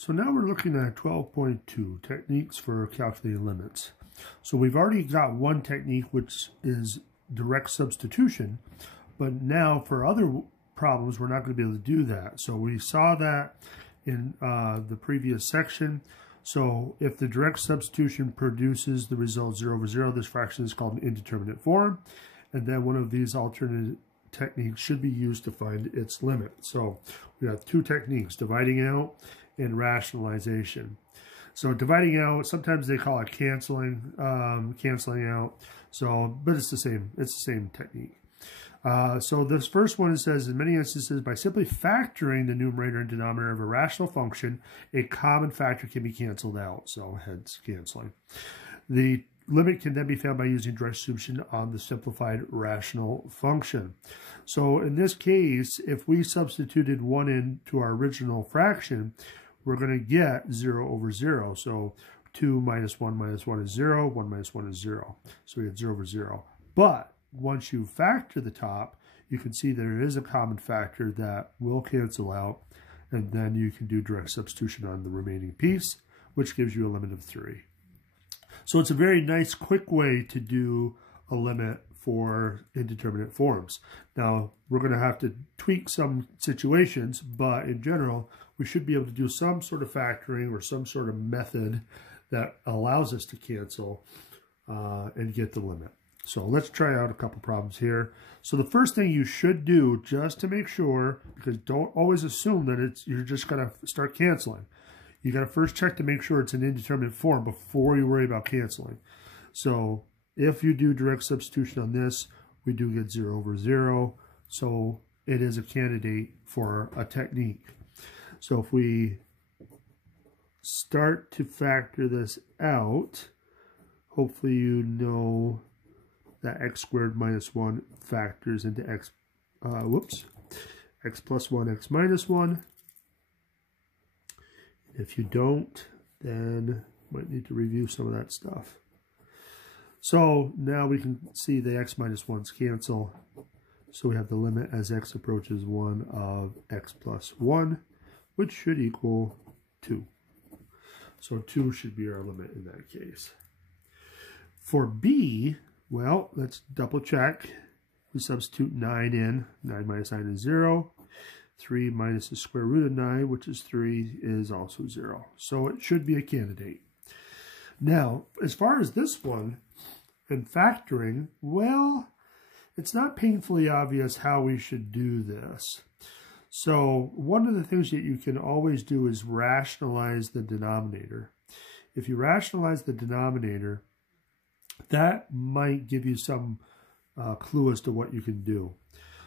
So now we're looking at 12.2, techniques for calculating limits. So we've already got one technique, which is direct substitution, but now for other problems, we're not going to be able to do that. So we saw that in the previous section. So if the direct substitution produces the result 0 over 0, this fraction is called an indeterminate form. And then one of these alternate techniques should be used to find its limit. So we have two techniques, dividing out and rationalization. So dividing out, sometimes they call it canceling out. So, but it's the same technique. So this first one, it says, in many instances, by simply factoring the numerator and denominator of a rational function, a common factor can be canceled out. So hence canceling. The limit can then be found by using direct substitution on the simplified rational function. So in this case, if we substituted 1 into our original fraction, we're going to get 0 over 0. So 2 minus 1 is 0, 1 minus 1 is 0. So we get 0 over 0. But once you factor the top, you can see there is a common factor that will cancel out, and then you can do direct substitution on the remaining piece, which gives you a limit of 3. So it's a very nice, quick way to do a limit for indeterminate forms. Now, we're going to have to tweak some situations, but in general, we should be able to do some sort of factoring or some sort of method that allows us to cancel and get the limit. So let's try out a couple problems here. So the first thing you should do, just to make sure, because don't always assume that you're just going to start canceling. You got to first check to make sure it's an indeterminate form before you worry about canceling. So if you do direct substitution on this, we do get 0 over 0. So it is a candidate for a technique. So if we start to factor this out, hopefully you know that x squared minus 1 factors into x plus 1, x minus 1. If you don't, then might need to review some of that stuff. So now we can see the x minus 1's cancel. So we have the limit as x approaches 1 of x plus 1, which should equal 2. So 2 should be our limit in that case. For b, well, let's double check. We substitute 9 in. 9 minus 9 is 0. 3 minus the square root of 9, which is 3, is also 0. So it should be a candidate. Now, as far as this one, and factoring, well, it's not painfully obvious how we should do this. So one of the things that you can always do is rationalize the denominator. If you rationalize the denominator, that might give you some clue as to what you can do.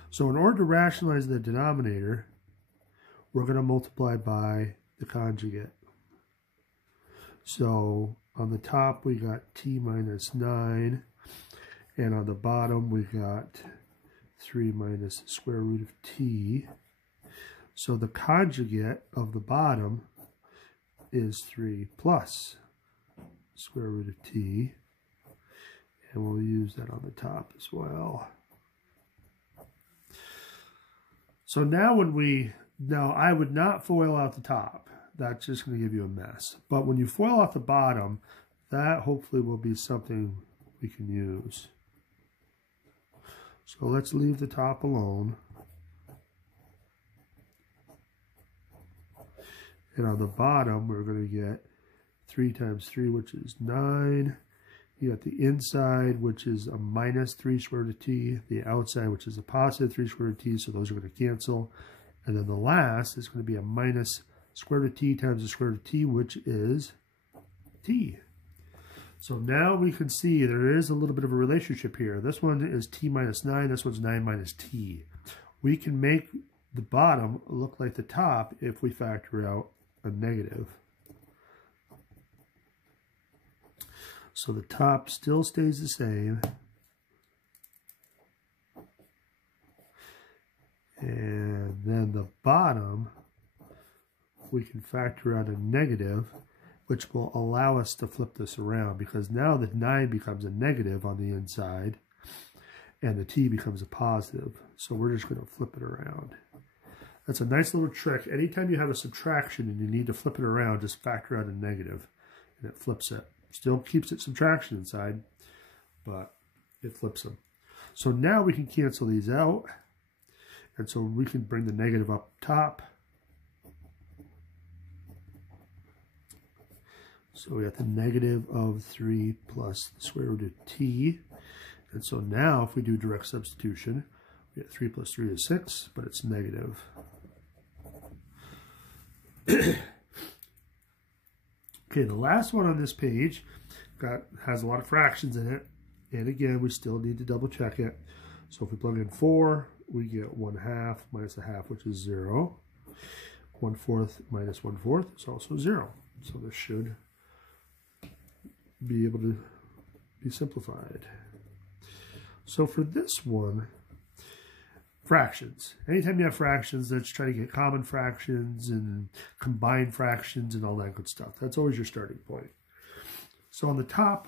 So in order to rationalize the denominator, we're going to multiply by the conjugate. So on the top, we got t minus 9. And on the bottom, we got 3 minus the square root of t. So the conjugate of the bottom is 3 plus square root of t. And we'll use that on the top as well. So now I would not FOIL out the top. That's just going to give you a mess. But when you FOIL out the bottom, that hopefully will be something we can use. So let's leave the top alone. And on the bottom, we're going to get 3 times 3, which is 9. You got the inside, which is a minus 3 square root of t. The outside, which is a positive 3 square root of t. So those are going to cancel. And then the last is going to be a minus square root of t times the square root of t, which is t. So now we can see there is a little bit of a relationship here. This one is t minus 9. This one's 9 minus t. We can make the bottom look like the top if we factor out a negative. So the top still stays the same. And then the bottom, we can factor out a negative, which will allow us to flip this around, because now the 9 becomes a negative on the inside and the t becomes a positive. So we're just going to flip it around. That's a nice little trick. Anytime you have a subtraction and you need to flip it around, just factor out a negative, and it flips it. Still keeps its subtraction inside, but it flips them. So now we can cancel these out, and so we can bring the negative up top. So we have the negative of 3 plus the square root of t. And so now if we do direct substitution, we get 3 plus 3 is 6, but it's negative. Okay, the last one on this page has a lot of fractions in it. And again, we still need to double check it. So if we plug in 4, we get 1/2 minus 1/2, which is 0. 1/4 minus 1/4 is also 0. So this should be able to be simplified. So for this one, fractions. Anytime you have fractions, let's try to get common fractions and combined fractions and all that good stuff. That's always your starting point. So on the top,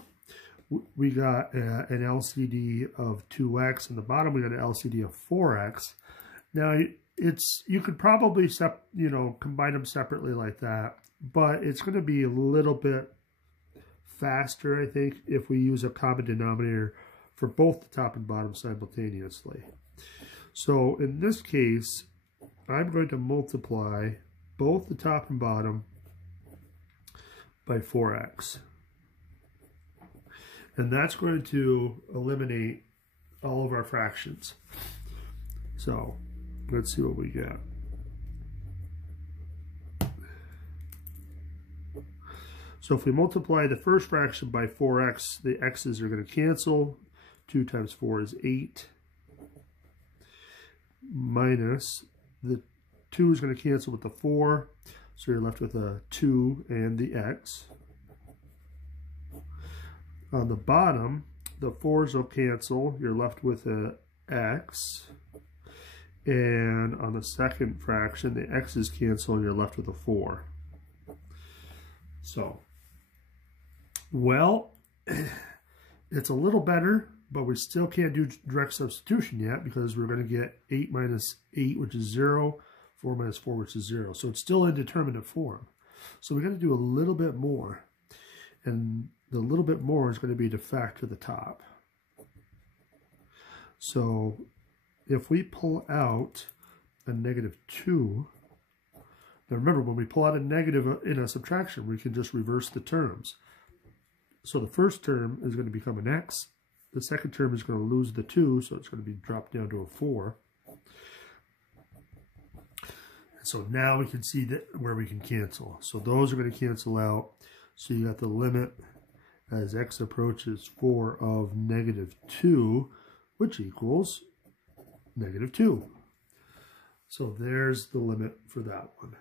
we got an LCD of 2x. On the bottom, we got an LCD of 4x. Now, you could probably combine them separately like that, but it's going to be a little bit faster, I think, if we use a common denominator for both the top and bottom simultaneously. So in this case, I'm going to multiply both the top and bottom by 4x. And that's going to eliminate all of our fractions. So let's see what we get. So if we multiply the first fraction by 4x, the x's are going to cancel. 2 times 4 is 8. Minus the 2 is going to cancel with the 4. So you're left with a 2 and the x. On the bottom, the 4's will cancel. You're left with a x. And on the second fraction, the x's cancel and you're left with a 4. So, well, it's a little better, but we still can't do direct substitution yet because we're going to get 8 minus 8, which is 0, 4 minus 4, which is 0. So it's still indeterminate form. So we got to do a little bit more. And the little bit more is going to be to factor the top. So if we pull out a negative 2, now remember, when we pull out a negative in a subtraction, we can just reverse the terms. So the first term is going to become an x. The second term is going to lose the 2, so it's going to be dropped down to a 4. And so now we can see where we can cancel. So those are going to cancel out. So you got the limit as x approaches 4 of negative 2, which equals negative 2. So there's the limit for that one.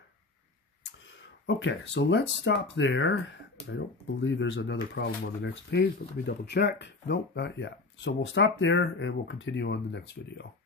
Okay, so let's stop there. I don't believe there's another problem on the next page, but let me double check. Nope, not yet. So we'll stop there and we'll continue on the next video.